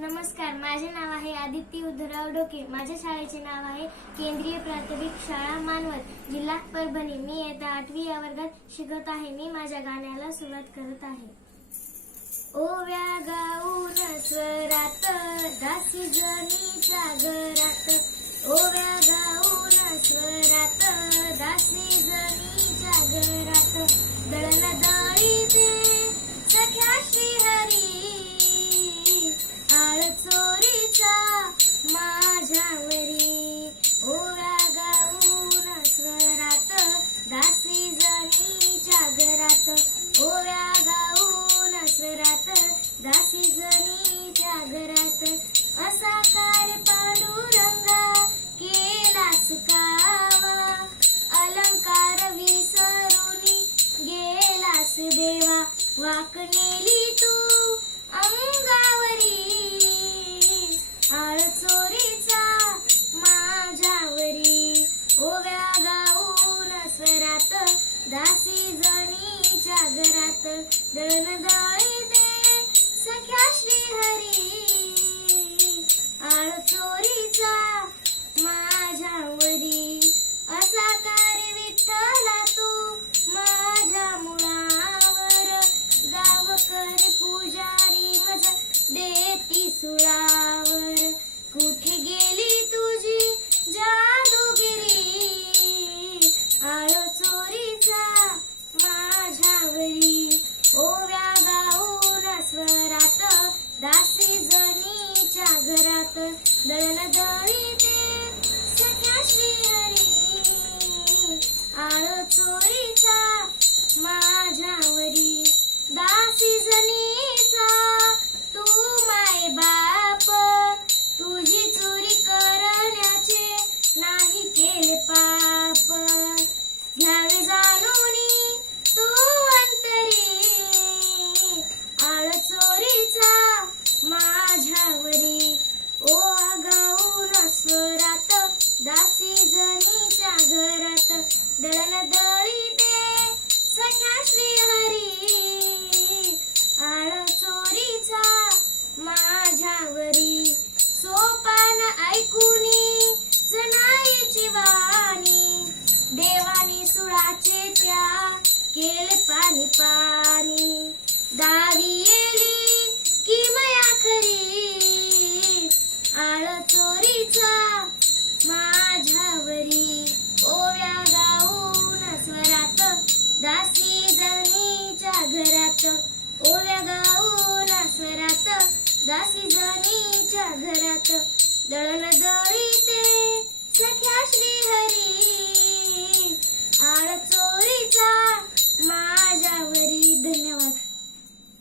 नमस्कार माझे नाव आहे आदित्य उद्धवराव डोके. माझ्या शाळेचे नाव आहे केंद्रीय प्राथमिक शाळा मानवत. जिल्हा परभणी. मी येत्या आठवी या वर्गात शिकत आहे. मी माझ्या गाण्याला सुरुवात करत आहे. ओव्या गाऊन स्वरात दासी जनी घरात. ओव्या पाक नेली तू अंगावरी. आळ माझ्यावरी. ओव्या गाऊन स्वरात दासी जणीच्या घरात. दळण दळी दे सख्या श्रीहरी दळण दळी